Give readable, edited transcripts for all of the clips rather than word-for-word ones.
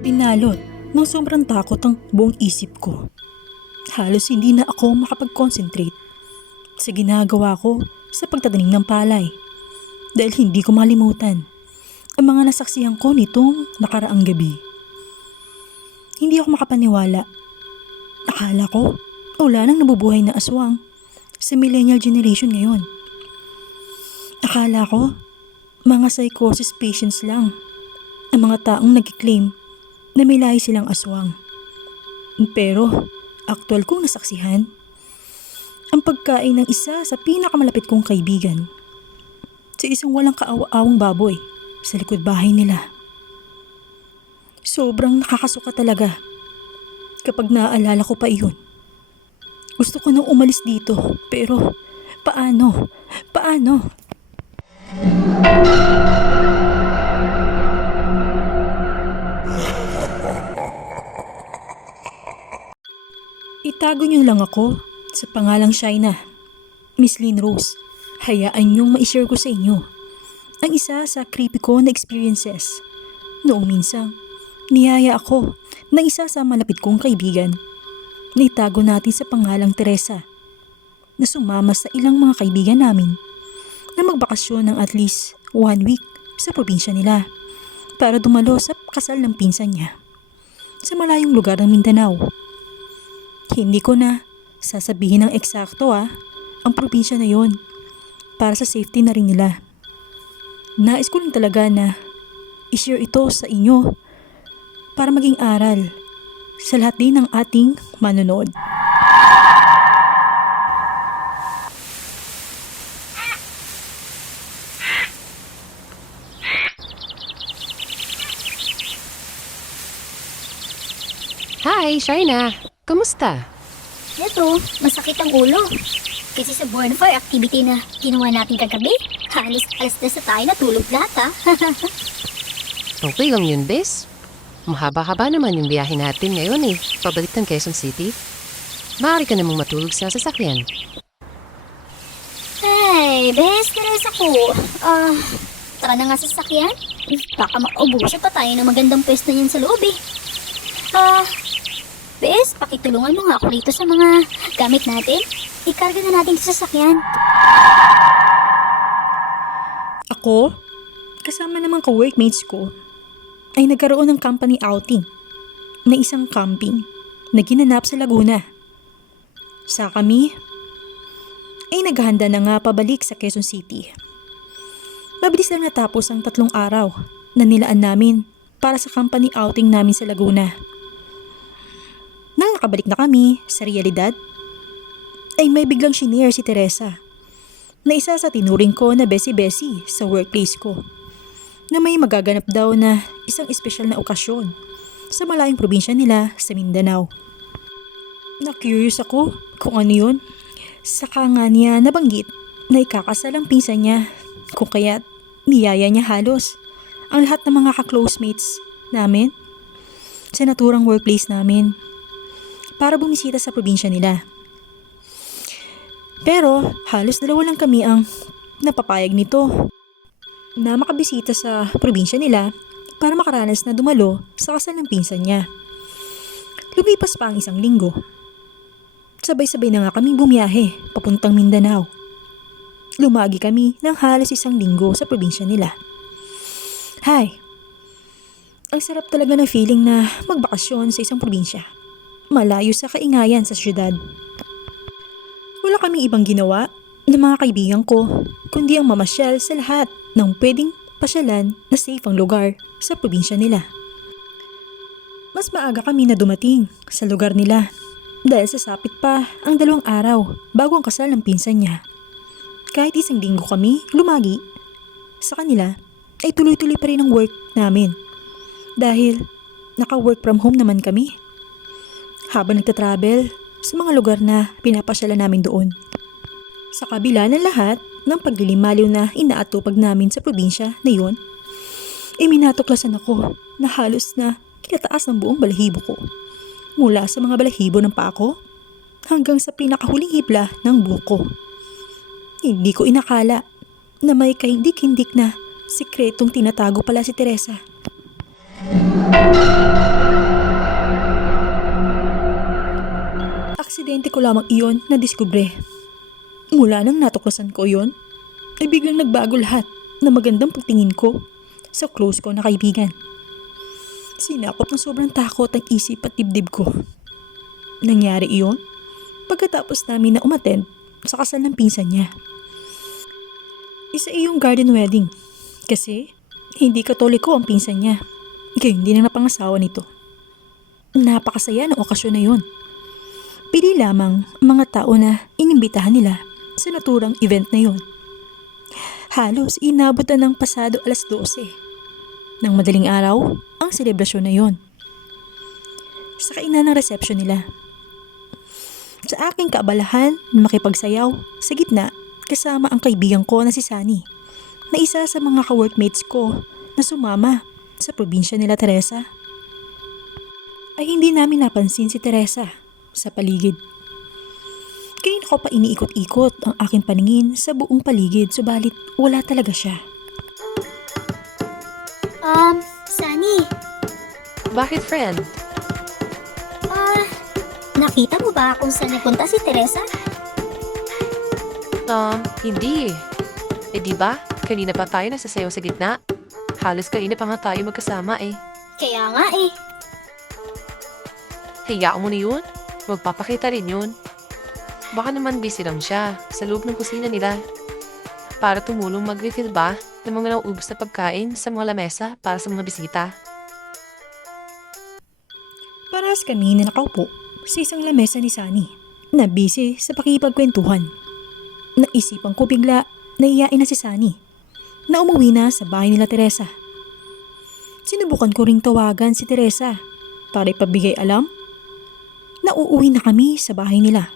Pinalot ng sobrang takot ang buong isip ko. Halos hindi na ako makapag-concentrate sa ginagawa ko sa pagtatanim ng palay dahil hindi ko malimutan ang mga nasaksihan ko nitong nakaraang gabi. Hindi ako makapaniwala. Akala ko wala nang nabubuhay na aswang sa millennial generation ngayon. Akala ko mga psychosis patients lang ang mga taong nag-claim na may lahi silang aswang. Pero aktual kong nasaksihan ang pagkain ng isa sa pinakamalapit kong kaibigan sa isang walang kaawa-awang baboy sa likod bahay nila. Sobrang nakakasuka talaga kapag naaalala ko pa iyon. Gusto ko nang umalis dito pero paano? Paano? Itago niyo lang ako sa pangalang Shaina. Miss Lynn Rose, hayaan niyong ma-share ko sa inyo ang isa sa creepy ko na experiences. Noong minsang, niyaya ako ng isa sa malapit kong kaibigan na itago natin sa pangalang Teresa na sumama sa ilang mga kaibigan namin na magbakasyon ng at least 1 week sa probinsya nila para dumalo sa kasal ng pinsan niya sa malayong lugar ng Mindanao. Hindi ko na sasabihin ng eksakto ang probinsya na yon para sa safety na rin nila. Nais ko lang talaga na i-share ito sa inyo para maging aral sa lahat din ng ating manonood. Hi, Shaina. Kamusta? Eto, masakit ang ulo. Kasi sa bonfire activity na ginawa natin kagabi, halos alas na sa tayo natulog lahat Okay lang yun, bes. Mahaba-haba naman yung biyahe natin ngayon pabalik ng Quezon City. Maaari ka namang matulog sa sasakyan. Hey, best Teresa ko. Tara na nga sa sasakyan. Baka maubusan pa tayo ng magandang pwesto niyan sa loob Bes, pakitulungan mo nga ako rito sa mga gamit natin. Ikarga na natin sa sasakyan. Ako, kasama namang ka-workmates ko, ay nagkaroon ng company outing na isang camping na ginanap sa Laguna. Sa kami, ay naghahanda na nga pabalik sa Quezon City. Mabilis lang natapos ang 3 araw na nilaan namin para sa company outing namin sa Laguna. Nang nakabalik na kami sa realidad, ay may biglang shinare si Teresa na isa sa tinuring ko na besi-besi sa workplace ko na may magaganap daw na isang espesyal na okasyon sa malayong probinsya nila sa Mindanao. Na-curious ako kung ano yun. Saka nga niya nabanggit na ikakasal ang pinsan niya kung kaya't niyaya niya halos ang lahat ng mga ka-closemates namin sa naturang workplace namin para bumisita sa probinsya nila. Pero halos 2 lang kami ang napapayag nito na makabisita sa probinsya nila para makaranas na dumalo sa kasal ng pinsan niya. Lumipas pa ang 1 linggo. Sabay-sabay na nga kaming bumiyahe papuntang Mindanao. Lumagi kami ng halos 1 linggo sa probinsya nila. Hay! Ang sarap talaga ng feeling na magbakasyon sa isang probinsya. Malayo sa kaingayan sa syudad. Wala kaming ibang ginawa ng mga kaibigan ko kundi ang mamasyal sa lahat ng pwedeng pasyalan na safe ang lugar sa probinsya nila. Mas maaga kami na dumating sa lugar nila dahil sasapit pa ang 2 araw bago ang kasal ng pinsan niya. Kahit 1 linggo kami lumagi sa kanila ay tuloy-tuloy pa rin ang work namin dahil naka-work from home naman kami. Habang nagtatravel sa mga lugar na pinapasyalan namin doon. Sa kabila ng lahat ng paglilimaliw na inaatupag namin sa probinsya na yun, minatuklasan ako na halos na kinataas ng buong balahibo ko. Mula sa mga balahibo ng paa ko hanggang sa pinakahuling hibla ng buko. Hindi ko inakala na may kahindik-hindik na sikretong tinatago pala si Teresa Aksidente ko lamang iyon na diskubre. Mula nang natuklasan ko iyon, ay biglang nagbago lahat na magandang pagtingin ko sa close ko na kaibigan. Sinakop ng sobrang takot ang isip at dibdib ko. Nangyari iyon pagkatapos namin na umattend sa kasal ng pinsan niya. Isa iyong garden wedding kasi hindi katoliko ang pinsan niya. Gayon din ang napangasawa nito. Napakasaya ng okasyon na yun. Pili lamang ang mga tao na inimbitahan nila sa naturang event na yun. Halos inabutan ng pasado alas 12 ng madaling araw ang selebrasyon na yon. Sa kainan ng reception nila. Sa aking kaabalahan na makipagsayaw sa gitna kasama ang kaibigan ko na si Sunny na isa sa mga ka-workmates ko na sumama sa probinsya nila Teresa. Ay hindi namin napansin si Teresa sa paligid. Kanina ko pa iniikot-ikot ang aking paningin sa buong paligid subalit wala talaga siya. Sunny, Bakit, friend? nakita mo ba kung saan nagpunta si Teresa? Hindi eh. Eh di ba? Kanina pa tayo nasasayaw sa gitna. Halos kanina pa nga tayo magkasama eh. Kaya nga eh. Hayaan mo na yun. Magpapakita rin yun. Baka naman busy lang siya sa loob ng kusina nila. Para tumulong mag-refill ba ng mga nauubos na pagkain sa mga lamesa para sa mga bisita. Parehas kami na nakaupo sa isang lamesa ni Sunny na busy sa pakipagkwentuhan. Naisipan ko bigla na iyain na si Sunny na umuwi na sa bahay nila Teresa. Sinubukan ko ring tawagan si Teresa para ipabigay alam na uuwi na kami sa bahay nila.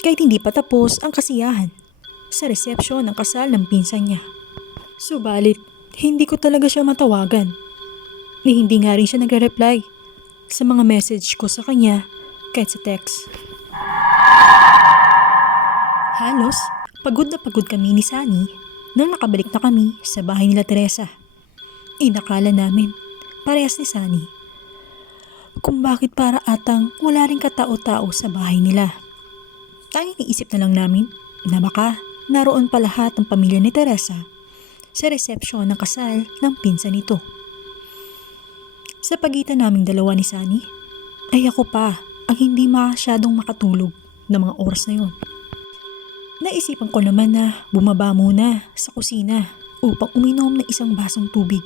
Kahit hindi pa tapos ang kasiyahan sa resepsyon ng kasal ng pinsan niya. Subalit, hindi ko talaga siya matawagan. Ni hindi nga rin siya nagre-reply sa mga message ko sa kanya kahit sa text. Halos, pagod na pagod kami ni Sunny nang nakabalik na kami sa bahay nila Teresa. Inakala namin, parehas ni Sunny, kung bakit para atang wala rin katao-tao sa bahay nila. Tanging naisip na lang namin na baka naroon pa lahat ng pamilya ni Teresa sa resepsyon ng kasal ng pinsan nito. Sa pagitan naming dalawa ni Sunny, ay ako pa ang hindi masyadong makatulog ng mga oras na yon. Naisipan ko naman na bumaba muna sa kusina upang uminom ng isang basong tubig.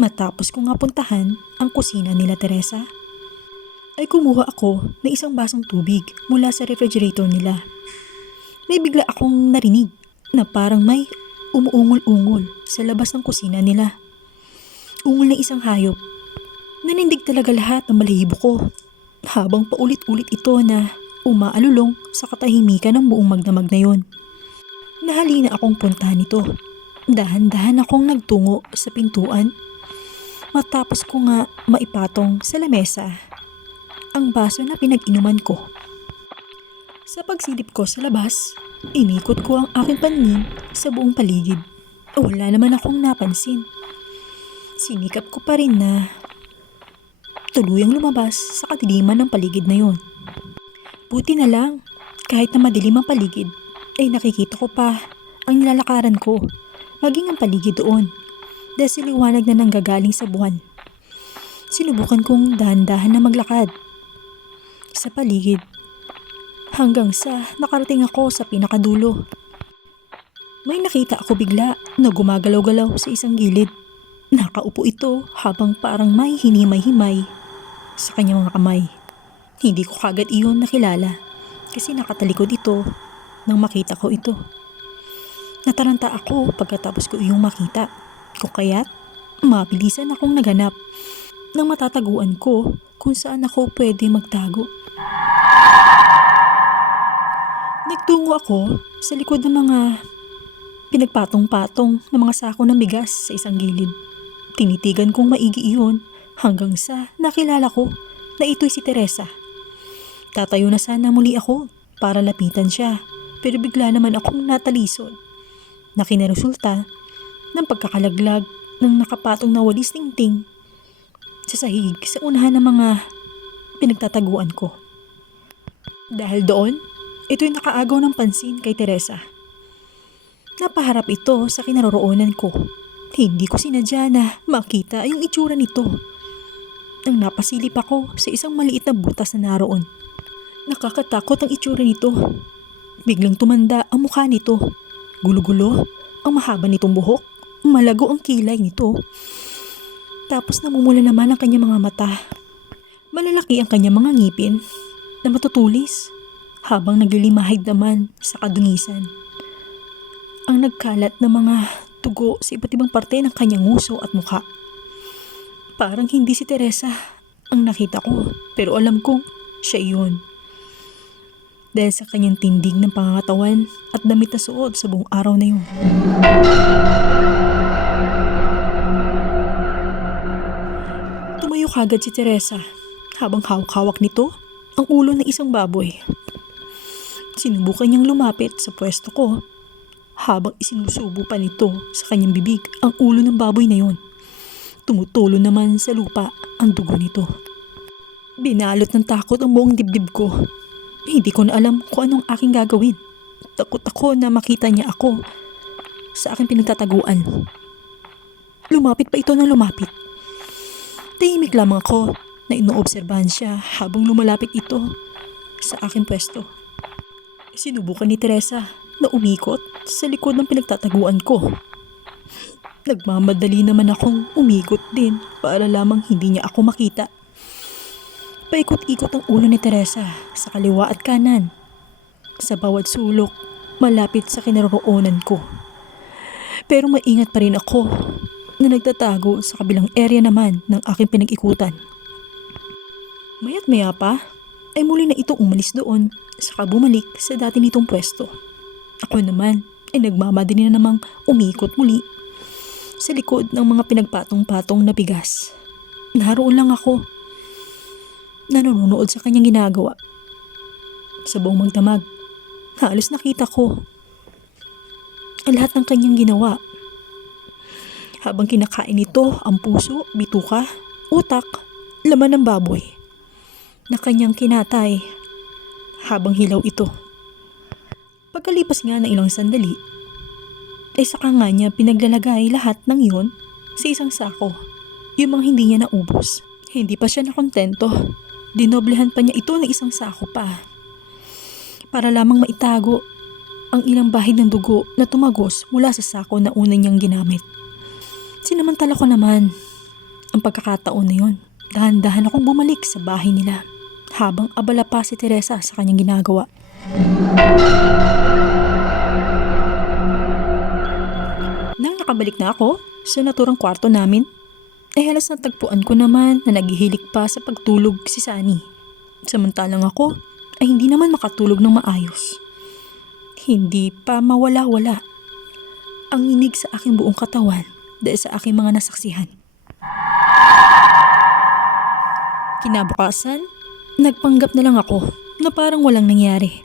Matapos kong puntahan ang kusina nila Teresa, ay kumuha ako ng isang basong tubig mula sa refrigerator nila. May bigla akong narinig na parang may umuungol-ungol sa labas ng kusina nila. Ungol ng isang hayop. Nanindig talaga lahat ng balahibo ko habang paulit-ulit ito na umaalulong sa katahimikan ng buong magdamag na yon. Nahalina akong puntahan ito. Dahan-dahan akong nagtungo sa pintuan matapos ko nga maipatong sa lamesa ang baso na pinag-inuman ko. Sa pagsilip ko sa labas, inikot ko ang aking paningin sa buong paligid. Wala naman akong napansin. Sinikap ko pa rin na tuluyang lumabas sa kadiliman ng paligid na yon. Buti na lang, kahit na madilim ang paligid, ay nakikita ko pa ang nilalakaran ko, maging ang paligid doon, dahil sa liwanag na nanggagaling sa buwan. Sinubukan kong dahan-dahan na maglakad sa paligid hanggang sa nakarating ako sa pinakadulo. May nakita ako bigla na gumagalaw-galaw sa isang gilid. Nakaupo ito habang parang may hinimay-himay sa kanyang mga kamay. Hindi ko kagad iyon nakilala kasi nakatalikod ito nang makita ko ito. Nataranta ako pagkatapos ko iyong makita. Kung kaya't mabilisan akong naghanap nang matataguan ko kung saan ako pwede magtago. Nagtungo ako sa likod ng mga pinagpatong-patong na mga sako ng bigas sa isang gilid. Tinitigan kong maigi iyon hanggang sa nakilala ko na ito'y si Teresa. Tatayo na sana muli ako para lapitan siya pero bigla naman akong natalisod na kinaresulta ng pagkakalaglag ng nakapatong na walis tingting sa sahig sa unahan ng mga pinagtataguan ko. Dahil doon, ito'y nakaagaw ng pansin kay Teresa. Napaharap ito sa kinaroroonan ko. Hindi ko sinadya na makita yung itsura nito. Nang napasilip ako sa isang maliit na butas na naroon. Nakakatakot ang itsura nito. Biglang tumanda ang mukha nito. Gulo-gulo ang mahaba nitong buhok. Malago ang kilay nito. Tapos namumula naman ang kanyang mga mata. Malalaki ang kanyang mga ngipin na matutulis habang naglilimahid naman sa kadungisan. Ang nagkalat na mga tugo sa iba't ibang parte ng kanyang nguso at mukha. Parang hindi si Teresa ang nakita ko, pero alam kong siya iyon. Dahil sa kanyang tindig ng pangangatawan at damit na suot sa buong araw na yun. Tumayo kagad si Teresa habang hawak-hawak nito ang ulo ng isang baboy. Sinubukan niyang lumapit sa pwesto ko habang isinusubo pa nito sa kanyang bibig ang ulo ng baboy na yon. Tumutulo naman sa lupa ang dugo nito. Binalot ng takot ang buong dibdib ko. Hindi ko na alam kung anong aking gagawin. Takot ako na makita niya ako sa aking pinagtataguan. Lumapit pa ito ng lumapit. Tahimik lamang ako na inoobserbahan siya habang lumalapit ito sa aking pwesto. Sinubukan ni Teresa na umikot sa likod ng pinagtataguan ko. Nagmamadali naman akong umikot din para lamang hindi niya ako makita. Paikot-ikot ang ulo ni Teresa sa kaliwa at kanan. Sa bawat sulok, malapit sa kinaroroonan ko. Pero maingat pa rin ako na nagtatago sa kabilang area naman ng aking pinag-ikutan. Maya't maya pa, ay muli na itong umalis doon saka bumalik sa dati nitong pwesto. Ako naman ay nagmamadali na namang umikot muli sa likod ng mga pinagpatong-patong na bigas. Naroon lang ako, nanonood sa kanyang ginagawa. Sa buong magdamag, halos nakita ko ang lahat ng kanyang ginawa. Habang kinakain nito ang puso, bituka, utak, laman ng baboy na kanyang kinatay habang hilaw ito. Pagkalipas nga ng ilang sandali, ay saka nga niya pinaglalagay lahat ng yun sa isang sako. Yung mga hindi niya naubos. Hindi pa siya nakontento. Dinoblehan pa niya ito ng isang sako pa. Para lamang maitago ang ilang bahid ng dugo na tumagos mula sa sako na una niyang ginamit. Sinamantala ko naman ang pagkakataon na yun. Dahan-dahan akong bumalik sa bahay nila habang abala pa si Teresa sa kanyang ginagawa. Nang nakabalik na ako sa naturang kwarto namin, ay halos natagpuan ko naman na naghihilik pa sa pagtulog si Sunny. Samantalang ako ay hindi naman makatulog ng maayos. Hindi pa mawala-wala ang inig sa aking buong katawan dahil sa aking mga nasaksihan. Kinabukasan, nagpanggap na lang ako na parang walang nangyari.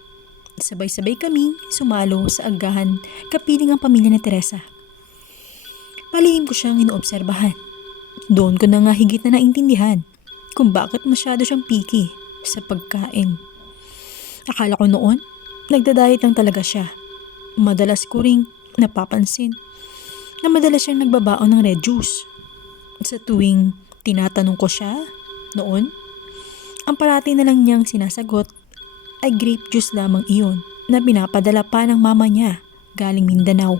Sabay-sabay kaming sumalo sa agahan kapiling ang pamilya ni Teresa. Palihim ko siyang inoobserbahan. Doon ko na nga higit na naintindihan kung bakit masyado siyang picky sa pagkain. Akala ko noon, nagda-diet lang talaga siya. Madalas ko ring napapansin na madalas siyang nagbabaon ng red juice. Sa tuwing tinatanong ko siya noon, ang parati na lang niyang sinasagot ay grape juice lamang iyon na pinapadala pa ng mama niya galing Mindanao.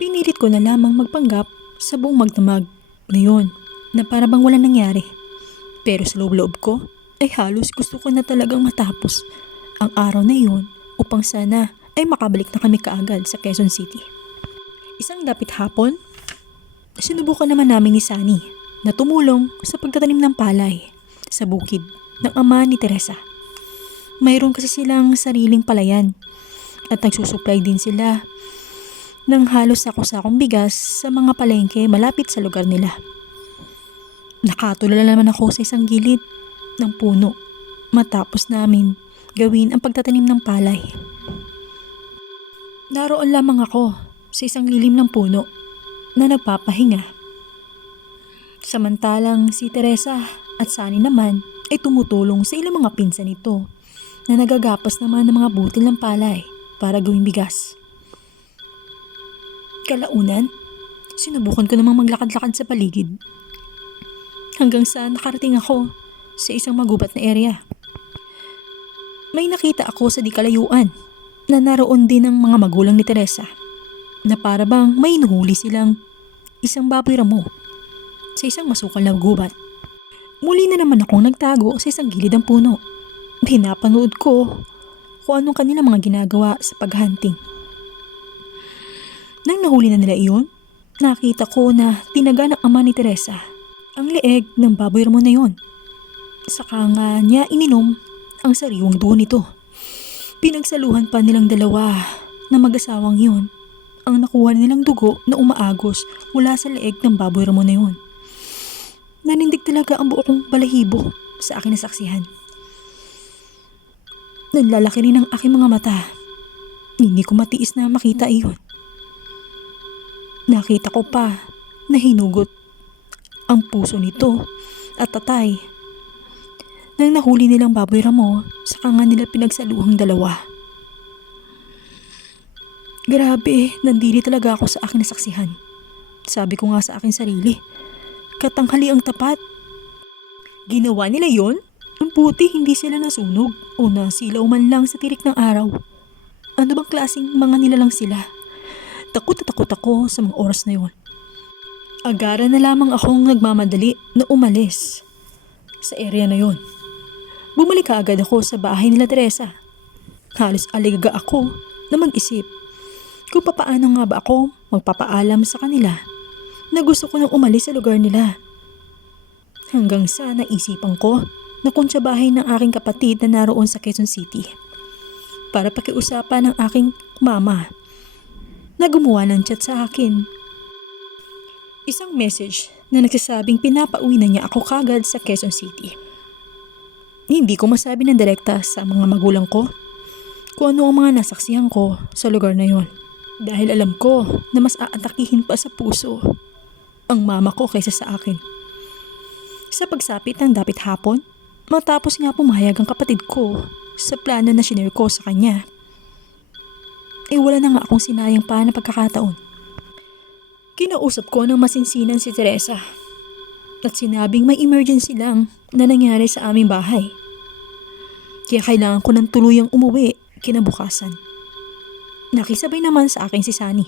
Pinilit ko na lamang magpanggap sa buong magdamag na yun na para bang walang nangyari. Pero sa loob-loob ko ay halos gusto ko na talagang matapos ang araw na yun upang sana ay makabalik na kami kaagad sa Quezon City. Isang dapit hapon, sinubukan naman namin ni Sunny na tumulong sa pagtatanim ng palay sa bukid ng ama ni Teresa. Mayroon kasi silang sariling palayan at nagsusupply din sila ng halos sako-sakong bigas sa mga palengke malapit sa lugar nila. Nakatulala naman ako sa isang gilid ng puno matapos namin gawin ang pagtatanim ng palay. Naroon lamang ako sa isang lilim ng puno na nagpapahinga. Samantalang si Teresa at Sunny naman ay tumutulong sa ilang mga pinsan nito na nagagapas naman ng mga butil ng palay para gawing bigas. Kalaunan, sinubukan ko namang maglakad-lakad sa paligid hanggang sa nakarating ako sa isang magubat na area. May nakita ako sa di kalayuan na naroon din ang mga magulang ni Teresa na para bang may inuhuli silang isang baboy ramo sa isang masukal na gubat. Muli na naman akong nagtago sa isang gilid ng puno. Pinapanood ko kung anong kanilang mga ginagawa sa paghunting. Nang nahuli na nila iyon, nakita ko na tinaga ng ama ni Teresa ang leeg ng baboy ramo na iyon. Saka nga niya ininom ang sariwang dugo nito. Pinagsaluhan pa nilang dalawa na mag-asawang iyon ang nakuha nilang dugo na umaagos mula sa leeg ng baboy ramo na iyon. Nanindig talaga ang buo kong balahibo sa aking nasaksihan. Nanlalaki rin ang aking mga mata. Hindi ko matiis na makita iyon. Nakita ko pa na hinugot ang puso nito at tatay. Nang nahuli nilang baboy ramo, saka nga nila pinagsaluhang dalawa. Grabe, nandiri talaga ako sa aking nasaksihan. Sabi ko nga sa aking sarili, katanghali ang tapat. Ginawa nila yon? Ang buti hindi sila nasunog o nasilaw man lang sa tirik ng araw. Ano bang klaseng mga nilalang sila? Takot na takot ako sa mga oras na yon. Agara na lamang akong nagmamadali na umalis sa area na yon. Bumalik agad ako sa bahay nila Teresa. Halos aligaga ako na mag-isip kung papaano nga ba ako magpapaalam sa kanila na gusto ko nang umalis sa lugar nila. Hanggang sa naisipan ko na kung sa bahay ng aking kapatid na naroon sa Quezon City para pakiusapan ng aking mama na gumawa ng chat sa akin. Isang message na nagsasabing pinapauwi na niya ako kagad sa Quezon City. Hindi ko masabi ng direkta sa mga magulang ko kung ano ang mga nasaksihan ko sa lugar na yon. Dahil alam ko na mas aatakihin pa sa puso ang mama ko kaysa sa akin. Sa pagsapit ng dapit hapon, matapos nga pumayag ang kapatid ko sa plano na shinare ko sa kanya, wala na nga akong sinayang pa na pagkakataon. Kinausap ko ng masinsinan si Teresa at sinabing may emergency lang na nangyari sa aming bahay. Kaya kailangan ko ng tuluyang umuwi kinabukasan. Nakisabay naman sa akin si Sunny.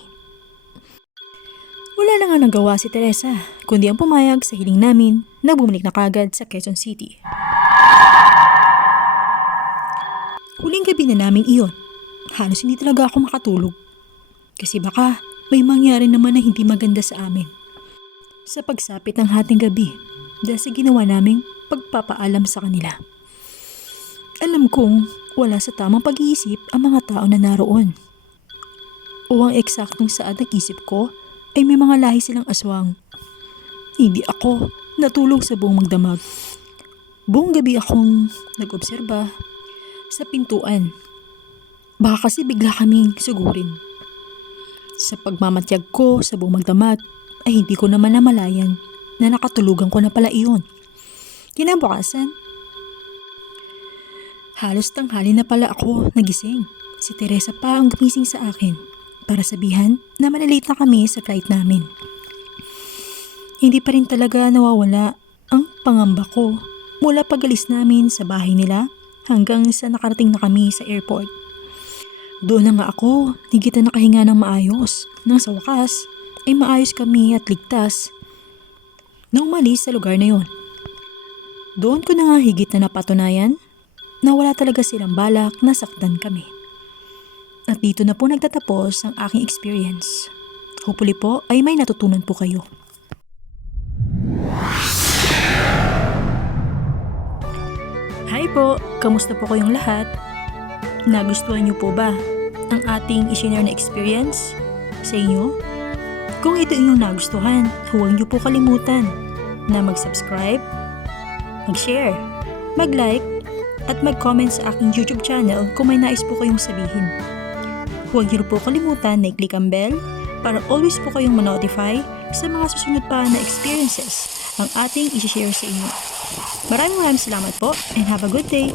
Wala na nga nagawa si Teresa kundi ang pumayag sa hiling namin na bumalik na kagad sa Quezon City. Huling gabi na namin iyon. Halos hindi talaga ako makatulog. Kasi baka may mangyari naman na hindi maganda sa amin. Sa pagsapit ng hating gabi, dahil sa ginawa naming pagpapaalam sa kanila. Alam kong wala sa tamang pag-iisip ang mga tao na naroon. O ang eksaktong saad ng isip ko ay may mga lahi silang aswang. Hindi ako natulog sa buong magdamag. Buong gabi akong nag-obserba sa pintuan. Baka kasi bigla kaming sugurin. Sa pagmamatyag ko sa buong magdamag ay hindi ko naman namalayan na nakatulugan ko na pala iyon. Kinabukasan, halos tanghali na pala ako nagising. Si Teresa pa ang gumising sa akin para sabihan na malilate na kami sa flight namin. Hindi pa rin talaga nawawala ang pangamba ko mula pag-alis namin sa bahay nila hanggang sa nakarating na kami sa airport. Doon na nga ako, higit na nakahinga ng maayos. Nang sa wakas, ay maayos kami at ligtas na umalis sa lugar na yon. Doon ko na nga higit na napatunayan na wala talaga silang balak na saktan kami. At dito na po nagtatapos ang aking experience. Hopefully po ay may natutunan po kayo. Hi po! Kamusta po kayong lahat? Nagustuhan niyo po ba ang ating i-share na experience sa inyo? Kung ito inyong nagustuhan, huwag niyo po kalimutan na mag-subscribe, mag-share, mag-like, at mag-comment sa aking YouTube channel kung may nais po kayong sabihin. Huwag niyo po kalimutan na i-click ang bell para always po kayong ma-notify sa mga susunod pa na experiences ang ating i-share sa inyo. Maraming salamat po and have a good day.